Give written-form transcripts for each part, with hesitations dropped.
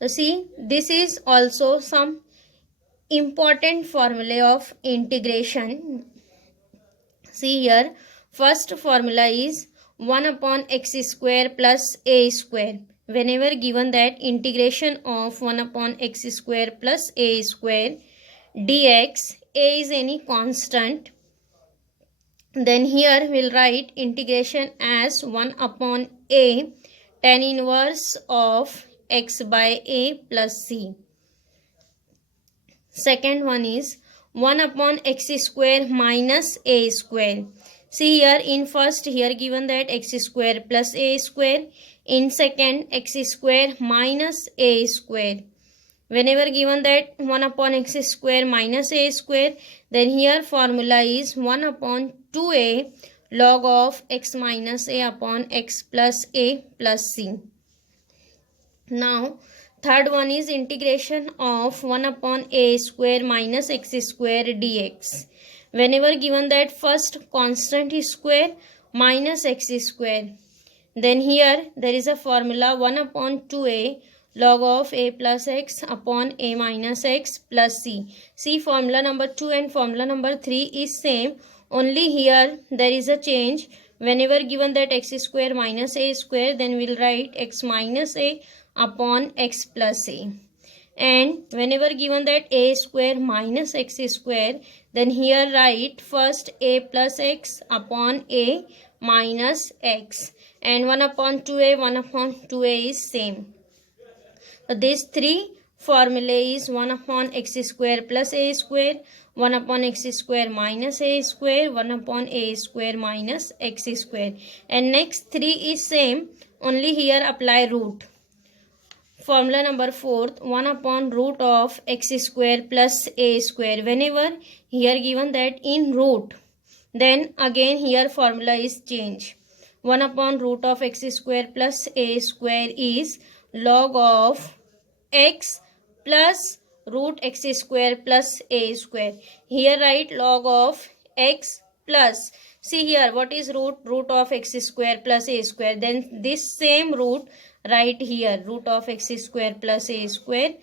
So see, this is also some important formulae of integration. See here, first formula is 1 upon x square plus a square. Whenever given that integration of 1 upon x square plus a square dx, a is any constant, then here we'll write integration as 1 upon a tan inverse of x by a plus c. Second one is 1 upon x square minus a square. See here, in first here given that x square plus a square. In second, x square minus a square. Whenever given that 1 upon x square minus a square, then here formula is 1 upon 2a log of x minus a upon x plus a plus c. Now, third one is integration of 1 upon a square minus x square dx. Whenever given that first constant is square minus x square, then here there is a formula 1 upon 2a log of a plus x upon a minus x plus c. See, formula number 2 and formula number 3 is same, only here there is a change. Whenever given that x square minus a square, then we'll write x minus a upon x plus a. And whenever given that a square minus x square, then here write first a plus x upon a minus x, and 1 upon 2a, 1 upon 2a is same. So these three formulae is 1 upon x square plus a square, 1 upon x square minus a square, 1 upon a square minus x square. And next three is same, only here apply root. Formula number 4, 1 upon root of x square plus a square. Whenever here given that in root, then again here formula is change. 1 upon root of x square plus a square is log of x plus root x square plus a square. Here write log of x plus. See here, what is root? Root of x square plus a square. Then this same root write here, root of x square plus a square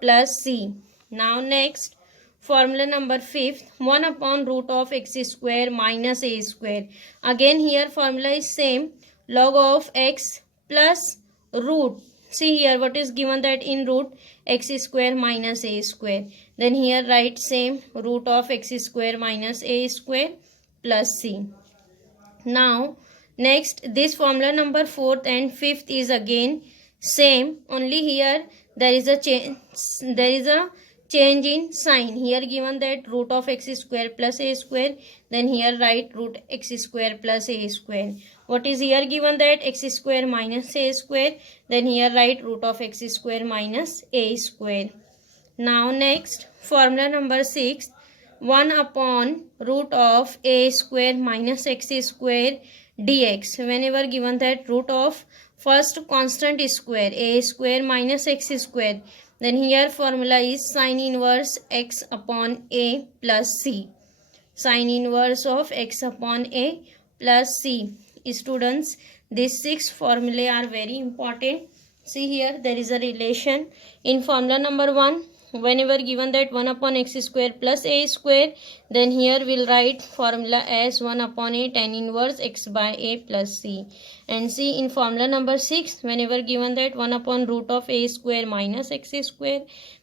plus c. Now next, formula number 5th, 1 upon root of x square minus a square. Again here formula is same, log of x plus root. See here, what is given that in root x square minus a square. Then here write same, root of x square minus a square plus c. Now next, this formula number 4th and 5th is again same, only here there is a change in sign. Here given that root of x square plus a square, then here write root x square plus a square. What is here given that x square minus a square, then here write root of x square minus a square. Now next, formula number 6, 1 upon root of a square minus x square dx. Whenever given that root of first constant square a square minus x square, then here formula is sin inverse x upon a plus c. Sin inverse of x upon a plus c. Students, these 6 formulae are very important. See here, there is a relation in formula number 1. Whenever given that 1 upon x square plus a square, then here we'll write formula as 1 upon a tan inverse x by a plus c. And see, in formula number 6, whenever given that 1 upon root of a square minus x square,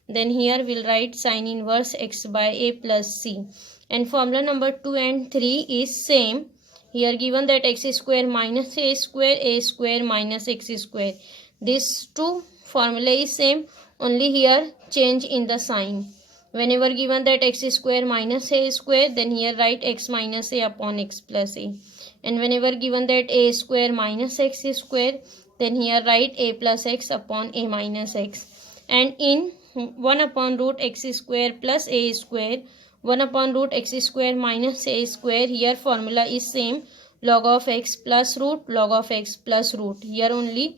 then here we'll write sin inverse x by a plus c. And formula number 2 and 3 is same. Here given that x square minus a square minus x square. These two formula is same, only here change in the sign. Whenever given that x square minus a square, then here write x minus a upon x plus a. And whenever given that a square minus x square, then here write a plus x upon a minus x. And in 1 upon root x square plus a square, 1 upon root x square minus a square, here formula is same, log of x plus root, log of x plus root. Here only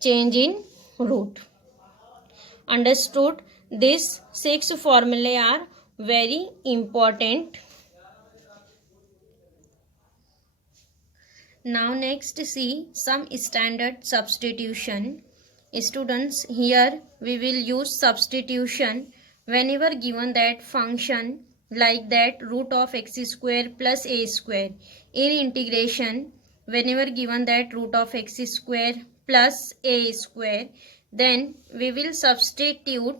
change in root. Understood? These 6 formulae are very important. Now next see some standard substitution. Students, here we will use substitution whenever given that function like that root of x square plus a square. In integration, whenever given that root of x square plus a square, then we will substitute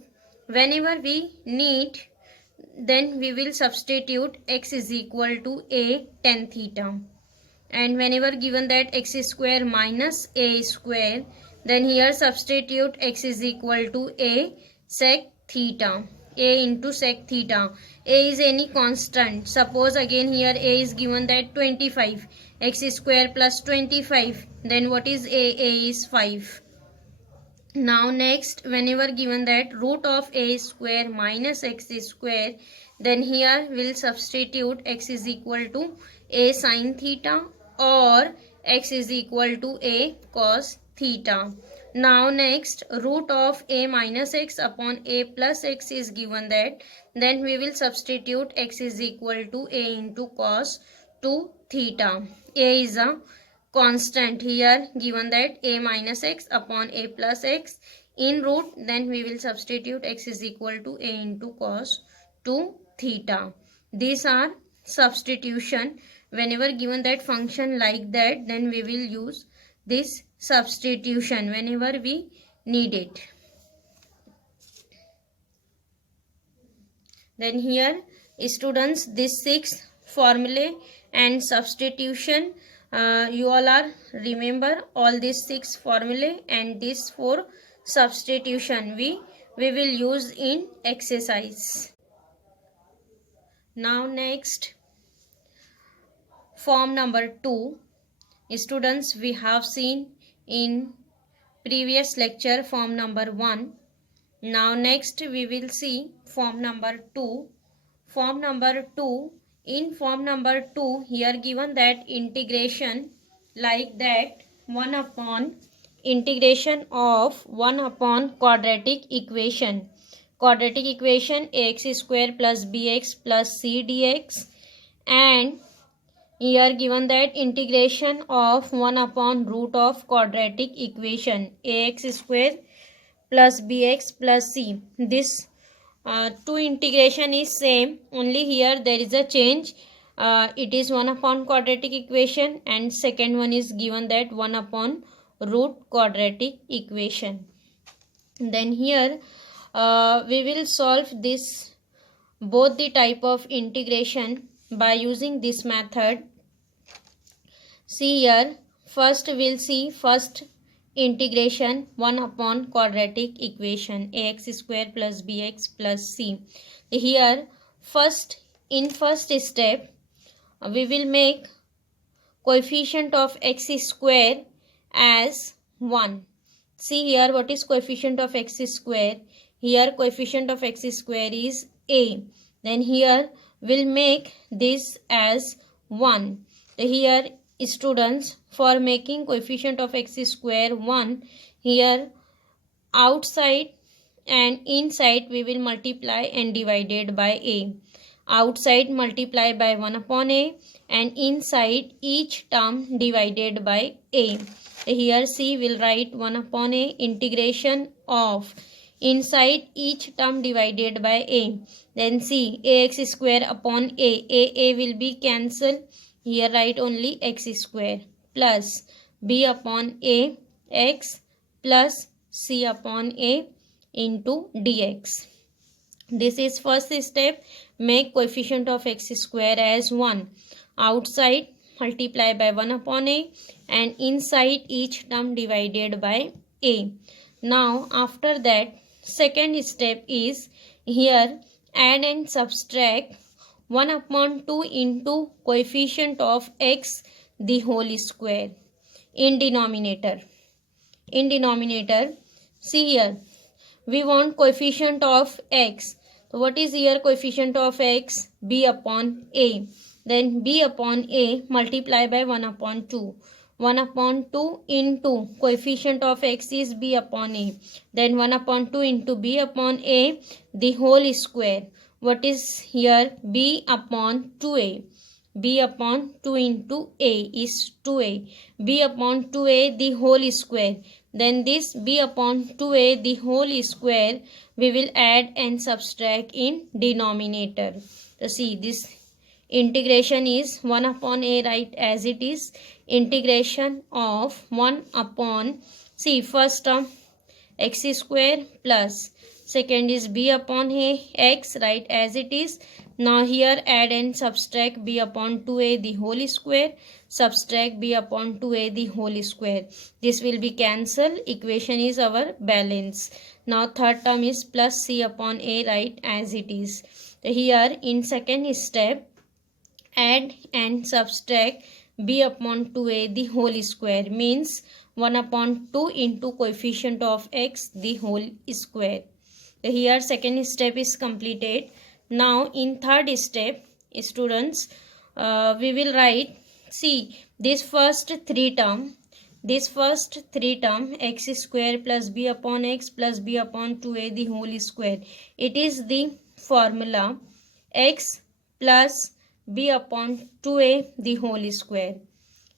whenever we need, then we will substitute x is equal to a tan theta. And whenever given that x square minus a square, then here substitute x is equal to a sec theta, a into sec theta. A is any constant. Suppose again here a is given that 25, x square plus 25, then what is a is 5. Now next, whenever given that root of a square minus x square, then here we'll substitute x is equal to a sin theta or x is equal to a cos theta. Now next, root of a minus x upon a plus x is given that, then we will substitute x is equal to a into cos 2 theta. A is a constant here, given that a minus x upon a plus x in root, then we will substitute x is equal to a into cos 2 theta. These are substitution. Whenever given that function like that, then we will use this substitution whenever we need it. Then here, students, this 6 formulae and substitution, you all are remember all these 6 formulae and these 4 substitution we will use in exercise. Now next, form number 2. Students, we have seen in previous lecture form number 1. Now next we will see form number 2. Form number 2. In form number 2, here given that integration like that 1 upon integration of 1 upon quadratic equation. Quadratic equation ax square plus bx plus c dx, and here given that integration of 1 upon root of quadratic equation ax square plus bx plus c. This two integration is same, only here there is a change. It is 1 upon quadratic equation and second one is given that 1 upon root quadratic equation. Then here we will solve this both the type of integration by using this method. See here, first we'll see first integration 1 upon quadratic equation ax square plus bx plus c. Here in first step we will make coefficient of x square as 1. See here, what is coefficient of x square? Here coefficient of x square is a. Then here we'll make this as 1. Here students, for making coefficient of x square 1, here outside and inside we will multiply and divided by a. Outside multiply by 1 upon a and inside each term divided by a. Here C will write 1 upon a integration of inside each term divided by a. Then C ax square upon a will be cancelled. Here write only x square plus b upon a x plus c upon a into dx. This is first step. Make coefficient of x square as 1. Outside multiply by 1 upon a and inside each term divided by a. Now after that, second step is here add and subtract 1 upon 2 into coefficient of x the whole square in denominator. In denominator, see here, we want coefficient of x. So what is here coefficient of x? B upon a. Then b upon a multiply by 1 upon 2. 1 upon 2 into coefficient of x is b upon a. Then 1 upon 2 into b upon a the whole square. What is here? B upon 2a. B upon 2 into a is 2a. B upon 2a the whole square. Then this b upon 2a the whole square we will add and subtract in denominator. So see, this integration is 1 upon a, right, as it is. Integration of 1 upon, see, first term x square plus second is b upon a x, right, as it is. Now here add and subtract b upon 2a the whole square, subtract b upon 2a the whole square. This will be cancelled. Equation is our balance. Now third term is plus c upon a, right, as it is. So here in second step add and subtract b upon 2a the whole square, means 1 upon 2 into coefficient of x the whole square. So here second step is completed. Now in third step, students, we will write, see, this first three term x square plus b upon x plus b upon 2a the whole square. It is the formula x plus b upon 2a the whole square.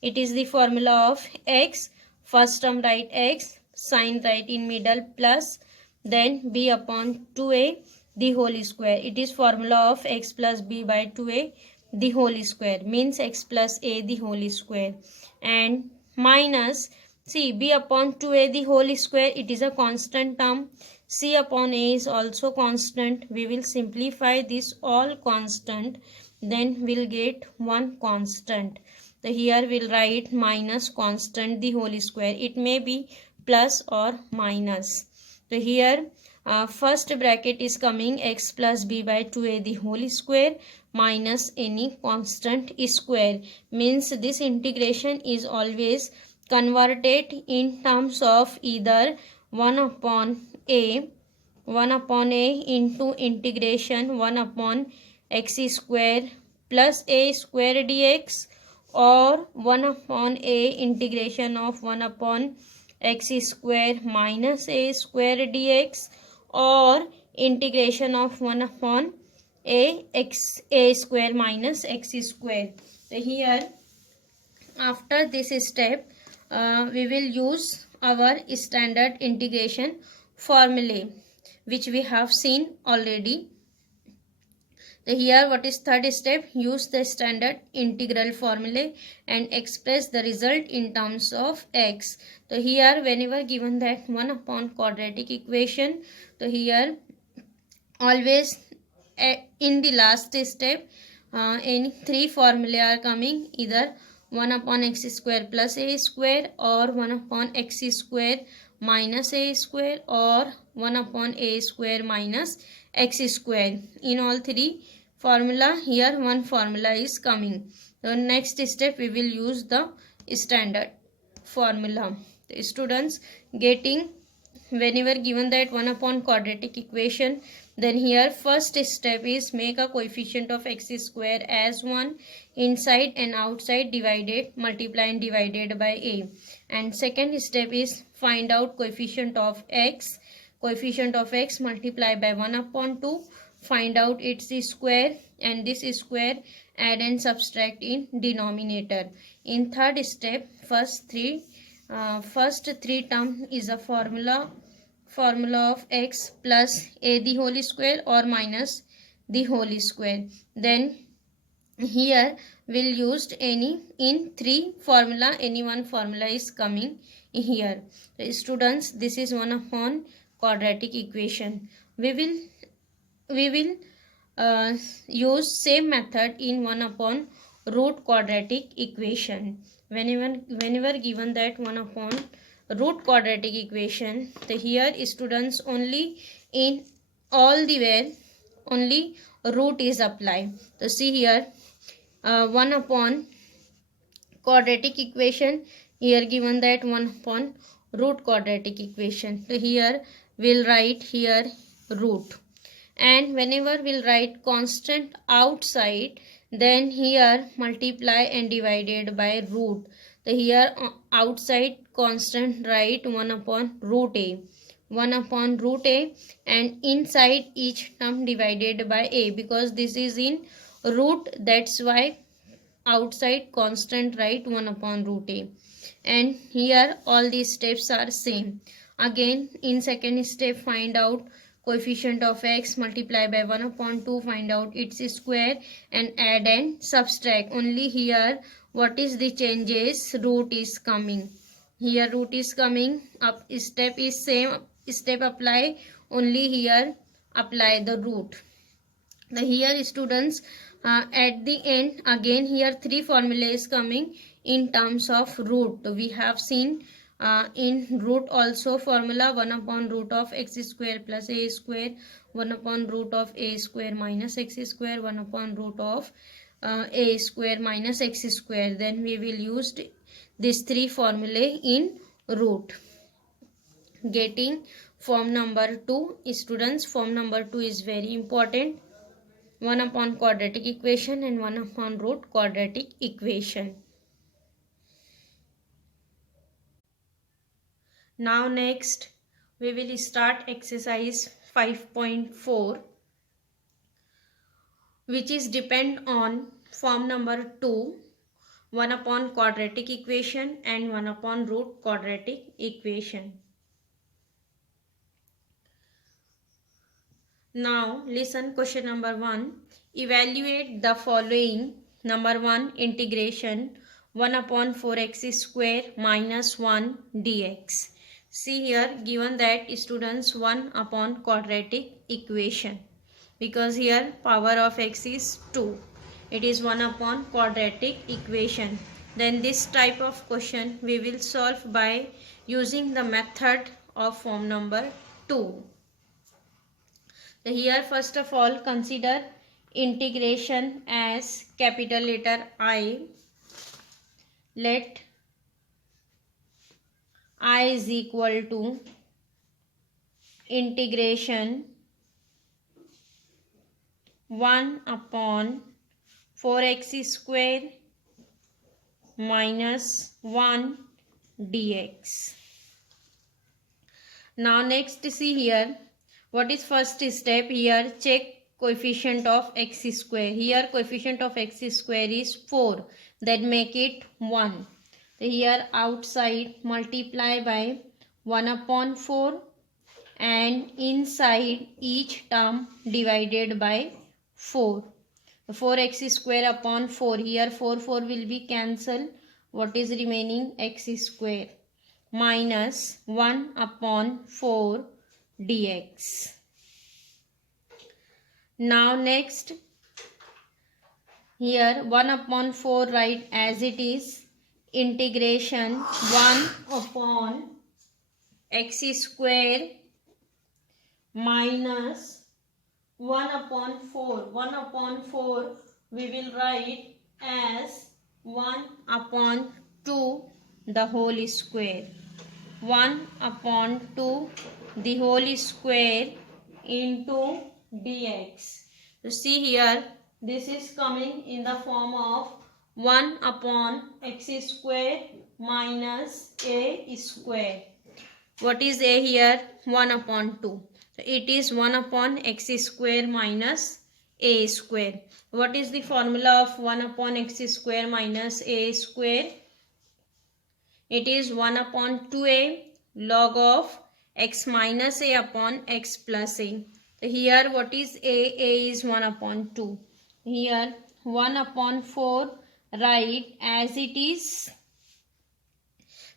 It is the formula of x. First term write x, sign right in middle, plus then b upon 2a the whole square. It is formula of x plus b by 2a the whole square, means x plus a the whole square, and minus, see, b upon 2a the whole square, it is a constant term. C upon a is also constant. We will simplify this all constant, then we'll get one constant. So here we'll write minus constant the whole square. It may be plus or minus. So here first bracket is coming x plus b by 2a the whole square minus any constant square, means this integration is always converted in terms of either 1 upon a into integration 1 upon x square plus a square dx, or 1 upon a integration of 1 upon x square minus a square dx, or integration of 1 upon a square minus x square. So here after this step we will use our standard integration formulae which we have seen already. So here what is third step? Use the standard integral formula and express the result in terms of x. So here whenever given that 1 upon quadratic equation, so here always in the last step any three formula are coming, either 1 upon x square plus a square, or 1 upon x square minus a square, or 1 upon a square minus x square. In all three formula, here one formula is coming. The next step we will use the standard formula. The students getting, whenever given that 1 upon quadratic equation, then here first step is make a coefficient of x square as 1 inside and outside, divided, multiply and divided by a. And second step is find out coefficient of x multiply by 1 upon 2, find out its square, and this square add and subtract in denominator. In third step, first three term is a formula of x plus a the whole square or minus the whole square. Then here we'll use any in three formula, any one formula is coming here. Students, this is 1 upon quadratic equation. We will use same method in 1 upon root quadratic equation. Whenever given that 1 upon root quadratic equation, so here students only in all the where only root is applied. So see here 1 upon quadratic equation, here given that 1 upon root quadratic equation. So here we'll write here root, and whenever we'll write constant outside, then here multiply and divided by root. So here outside constant write 1 upon root a, and inside each term divided by a, because this is in root, that's why outside constant write 1 upon root a. and here all these steps are same. Again in second step, find out coefficient of x, multiply by 1 upon 2, find out its square and add and subtract. Only here what is the changes, root is coming. Here root is coming, up step is same, step apply, only here apply the root. The here students, at the end again here three formula is coming in terms of root. We have seen in root also formula 1 upon root of x square plus a square, 1 upon root of a square minus x square, 1 upon root of a square minus x square. Then we will use these three formulae in root. Getting form number 2, students, form number 2 is very important. 1 upon quadratic equation and 1 upon root quadratic equation. Now next we will start exercise 5.4, which is depend on form number 2, 1 upon quadratic equation and 1 upon root quadratic equation. Now listen question number 1. Evaluate the following. Number 1, integration 1 upon 4x square minus 1 dx. See here given that students 1 upon quadratic equation, because here power of x is 2. It is 1 upon quadratic equation. Then this type of question we will solve by using the method of form number 2. Here first of all consider integration as capital letter I. Let I is equal to integration 1 upon 4x square minus 1 dx. Now next see here. What is first step? Here check coefficient of x square. Here coefficient of x square is 4. That make it 1. So here outside multiply by 1 upon 4 and inside each term divided by 4. 4x square upon 4. Here 4 will be cancelled. What is remaining? X square minus 1 upon 4 dx. Now next here 1 upon 4 write as it is, integration 1 upon x square minus 1 upon 4. 1 upon 4 we will write as 1 upon 2 the whole square. 1 upon 2 the whole square into dx. So see here this is coming in the form of 1 upon x square minus a square. What is a here? 1 upon 2. So it is 1 upon x square minus a square. What is the formula of 1 upon x square minus a square? It is 1 upon 2a log of x minus a upon x plus a. So here what is a? A is 1 upon 2. Here 1 upon 4 write as it is.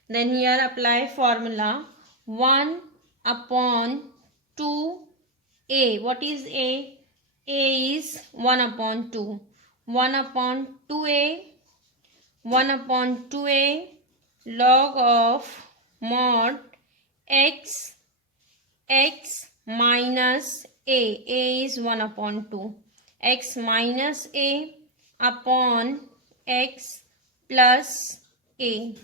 Then here apply formula 1 upon 2a. What is a? A is 1 upon 2. 1 upon 2a. 1 upon 2a log of mod x minus a. A is 1 upon 2. X minus a upon x plus a.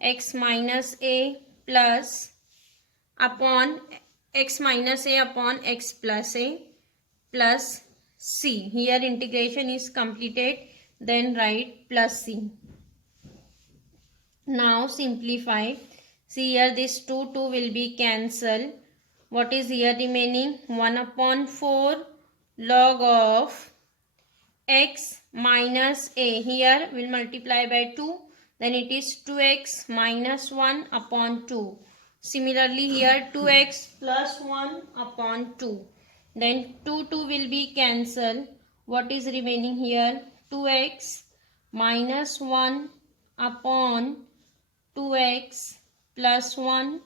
X minus a plus upon x minus a upon x plus a plus c. Here integration is completed. Then write plus c. Now simplify. See here this 2 will be cancelled. What is here remaining? 1 upon 4 log of x minus a. Here will multiply by 2. then it is 2x minus 1 upon 2. Similarly here 2x plus 1 upon 2. Then 2 will be cancelled. What is remaining here? 2x minus 1 upon 2x plus 1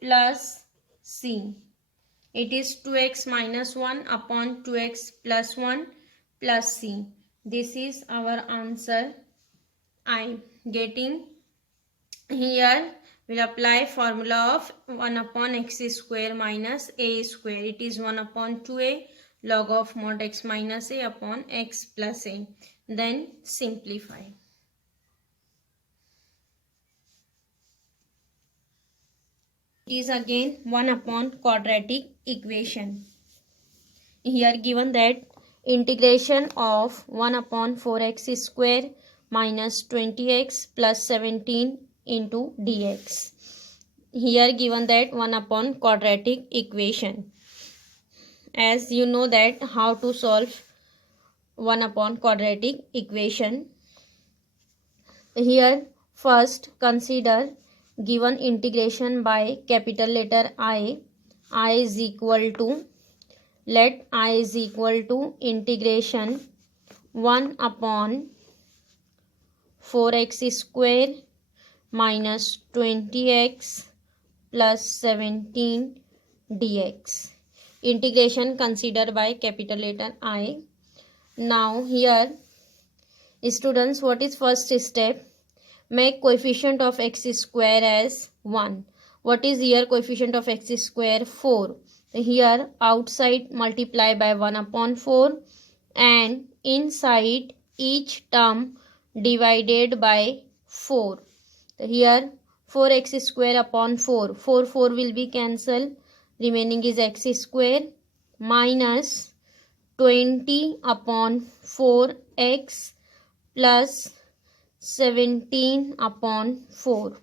plus c. It is 2x minus 1 upon 2x plus 1 plus c. This is our answer. I getting here will apply formula of 1 upon x square minus a square. It is 1 upon 2a log of mod x minus a upon x plus a. Then simplify. It is again 1 upon quadratic equation. Here given that integration of 1 upon 4x square minus 20x plus 17 into dx. Here given that 1 upon quadratic equation. As you know that how to solve 1 upon quadratic equation. Here first consider given integration by capital letter I is equal to, let I is equal to integration 1 upon 4x square minus 20x plus 17 dx. Integration considered by capital letter I. Now here students, what is first step? Make coefficient of x square as 1. What is here coefficient of x square? 4. Here outside multiply by 1 upon 4 and inside each term divided by 4. Here 4x square upon 4. 4 will be cancelled. Remaining is x square minus 20 upon 4x plus 17 upon 4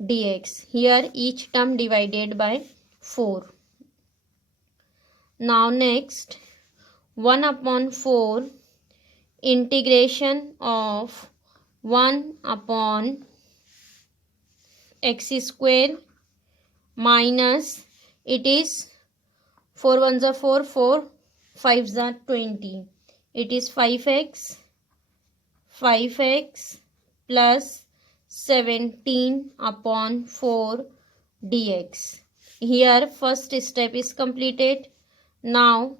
dx. Here each term divided by 4. Now next 1 upon 4 integration of 1 upon x square minus, it is 4 1s are 4, 4 5s are 20. It is 5x plus 17 upon 4 dx. Here first step is completed. Now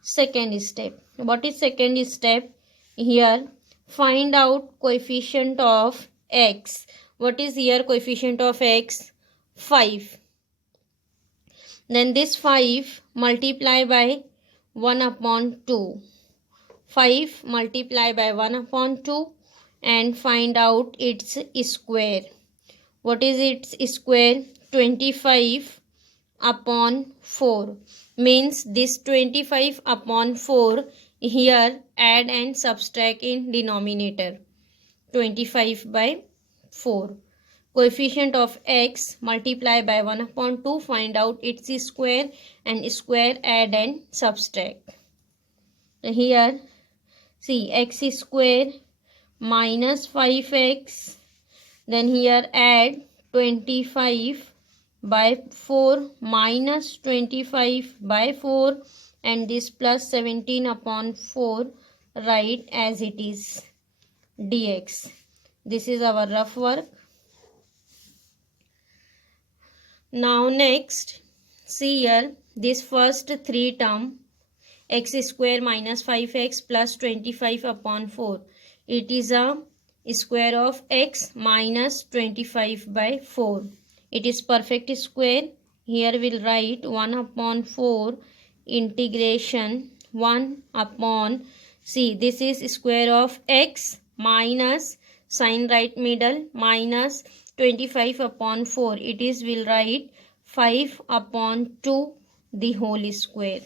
second step. What is second step? Here find out coefficient of x. What is here coefficient of x? 5. Then this 5 multiply by 1 upon 2. 5 multiply by 1 upon 2 and find out its square. What is its square? 25 upon 4. Means this 25 upon 4 here add and subtract in denominator. 25 by 4. Coefficient of x multiply by 1 upon 2, find out its square and square add and subtract. Here see x square minus 5x, then here add 25 by 4 minus 25 by 4 and this plus 17 upon 4 write as it is dx. This is our rough work. Now next see here this first 3 term x square minus 5x plus 25 upon 4. It is a square of x minus 25 by 4. It is perfect square. Here we'll write 1 upon 4 integration 1 upon, see this is square of x minus sign right middle minus 25 upon 4. It is we'll write 5 upon 2 the whole square.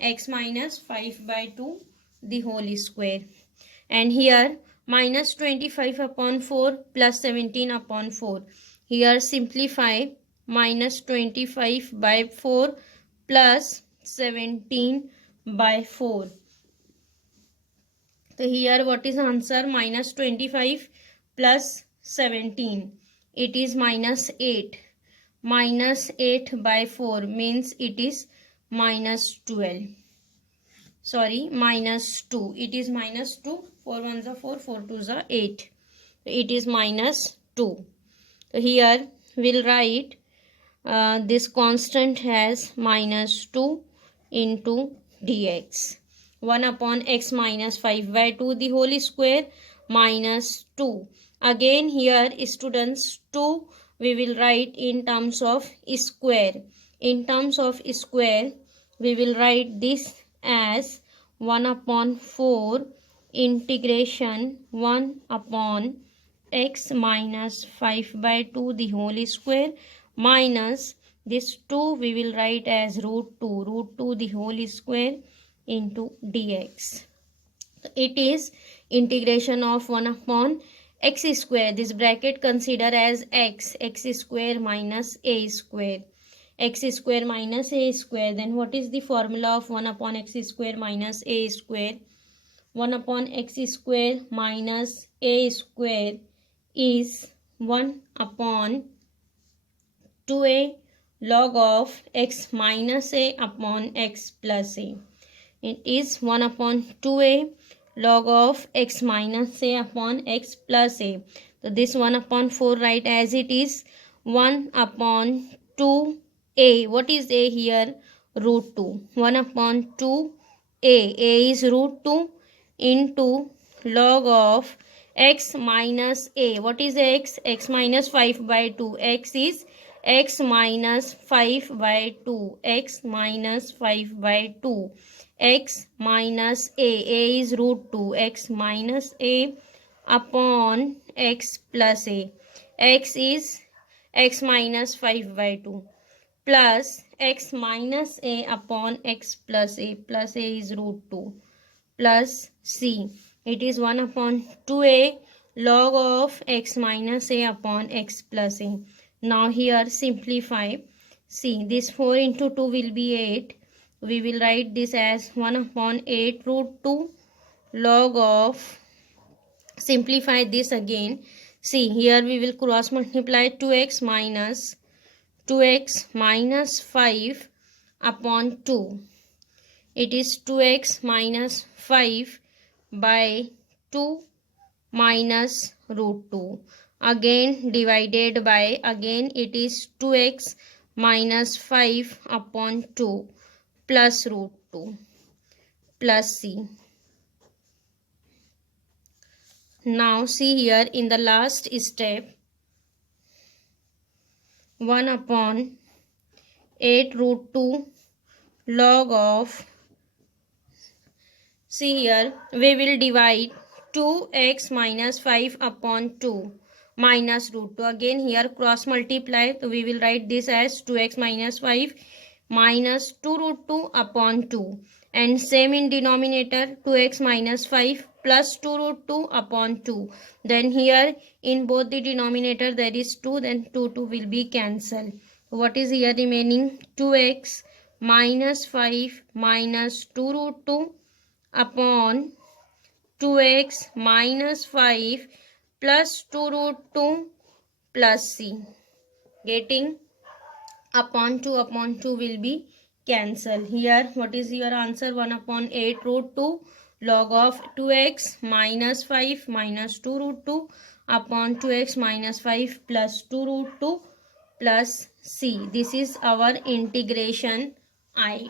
X minus 5 by 2 the whole square. And here minus 25 upon 4 plus 17 upon 4. Here simplify minus 25 by 4 plus 17 by 4. So here what is answer? Minus 25 plus 17. It is minus 8. Minus 8 by 4 means it is minus 12. Sorry, minus 2. It is minus 2. 4 ones are 4, 4 twos are 8. It is minus 2. So here we'll write this constant has minus 2 into dx. 1 upon x minus 5 by 2 the whole square minus 2. Again here students 2 we will write in terms of square. In terms of square we will write this as 1 upon 4 integration 1 upon x minus 5 by 2 the whole square minus this 2 we will write as root 2 the whole square into dx. It is integration of 1 upon x square. This bracket consider as x square minus a square. X square minus a square. Then what is the formula of 1 upon x square minus a square? 1 upon x square minus a square is 1 upon 2a log of x minus a upon x plus a. It is 1 upon 2a log of x minus a upon x plus a. So this 1 upon 4 write as it is 1 upon 2a. What is a here? Root 2. 1 upon 2a. A is root 2 into log of x minus a. What is x? X minus 5 by 2. X is x minus 5 by 2. X minus 5 by 2. X minus a. A is root 2. X minus a upon x plus a. X is x minus 5 by 2 plus x minus a upon x plus a is root 2 plus c. It is 1 upon 2a log of x minus a upon x plus a. Now here simplify. See, this 4 into 2 will be 8. We will write this as 1 upon 8 root 2 log of, simplify this again. See, here we will cross multiply 2x minus 5 upon 2. It is 2x minus 5 by 2 minus root 2. Again divided by, again it is 2x minus 5 upon 2 plus root 2 plus c. Now see here in the last step, 1 upon 8 root 2 log of, see here we will divide 2x minus 5 upon 2 minus root 2. Again here cross multiply, so we will write this as 2x minus 5 minus 2 root 2 upon 2, and same in denominator 2x minus 5 plus 2 root 2 upon 2. Then here in both the denominator there is 2, then 2 will be cancelled. What is here remaining? 2x minus 5 minus 2 root 2 upon 2x minus 5 plus 2 root 2 plus c. Getting upon 2 will be cancelled. Here what is your answer? 1 upon 8 root 2 log of 2x minus 5 minus 2 root 2 upon 2x minus 5 plus 2 root 2 plus c. This is our integration I.